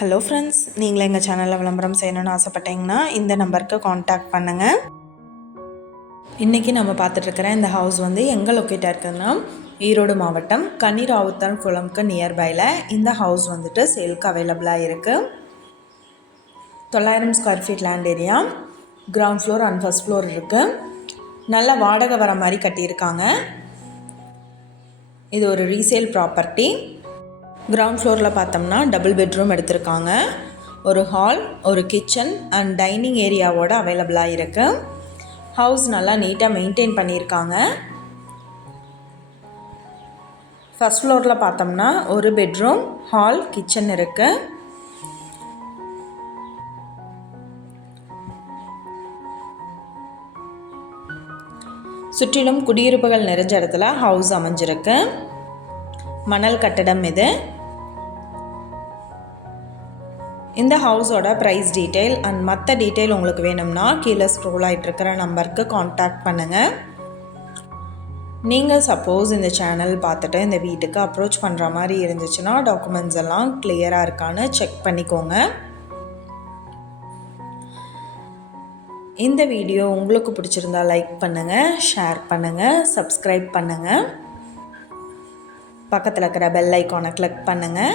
Hello friends நீங்களும் எங்கள் சேனலில் விளம்பரம் செய்யணும்னு ஆசைப்பட்டீங்கன்னா இந்த நம்பருக்கு காண்டாக்ட் பண்ணுங்கள் இன்றைக்கி நம்ம பார்த்துட்ருக்கிற இந்த ஹவுஸ் வந்து எங்கே லொக்கேட்டாக இருக்குதுன்னா ஈரோடு மாவட்டம் கன்னிராவுத்தன் குளம்க்கு நியர்பையில் இந்த ஹவுஸ் வந்துட்டு சேல்க்கு அவைலபிளாக இருக்குது தொள்ளாயிரம் square feet land area ground floor and first floor இருக்குது நல்ல வாடகை வர மாதிரி கட்டியிருக்காங்க. இது ஒரு ரீசேல் ப்ராப்பர்ட்டி கிரவுண்ட் ஃப்ளோரில் பார்த்தோம்னா டபுள் பெட்ரூம் எடுத்திருக்காங்க. ஒரு ஹால் ஒரு கிச்சன் அண்ட் டைனிங் ஏரியாவோட அவைலபிளாக இருக்குது ஹவுஸ் நல்லா நீட்டாக மெயின்டைன் பண்ணியிருக்காங்க. ஃபஸ்ட் ஃப்ளோரில் பார்த்தோம்னா ஒரு பெட்ரூம் ஹால் கிச்சன் இருக்குது சுற்றிலும் குடியிருப்புகள் நிறைஞ்ச இடத்துல ஹவுஸ் அமைஞ்சிருக்கு. மணல் கட்டடம் இது. இந்த ஹவுஸோட ப்ரைஸ் டீட்டெயில் அண்ட் மற்ற டீட்டெயில் உங்களுக்கு வேணும்னா கீழே ஸ்க்ரோல் ஆகிட்டுருக்கிற நம்பருக்கு காண்டாக்ட் பண்ணுங்கள் நீங்கள் சப்போஸ் இந்த சேனல் பார்த்துட்டு இந்த வீட்டுக்கு அப்ரோச் பண்ணுற மாதிரி இருந்துச்சுன்னா டாக்குமெண்ட்ஸ் எல்லாம் கிளியராக இருக்கான்னு செக் பண்ணிக்கோங்க. இந்த வீடியோ உங்களுக்கு பிடிச்சிருந்தா லைக் பண்ணுங்கள் ஷேர் பண்ணுங்கள் சப்ஸ்கிரைப் பண்ணுங்கள் பக்கத்தில் இருக்கிற பெல் ஐக்கானை கிளிக் பண்ணுங்கள்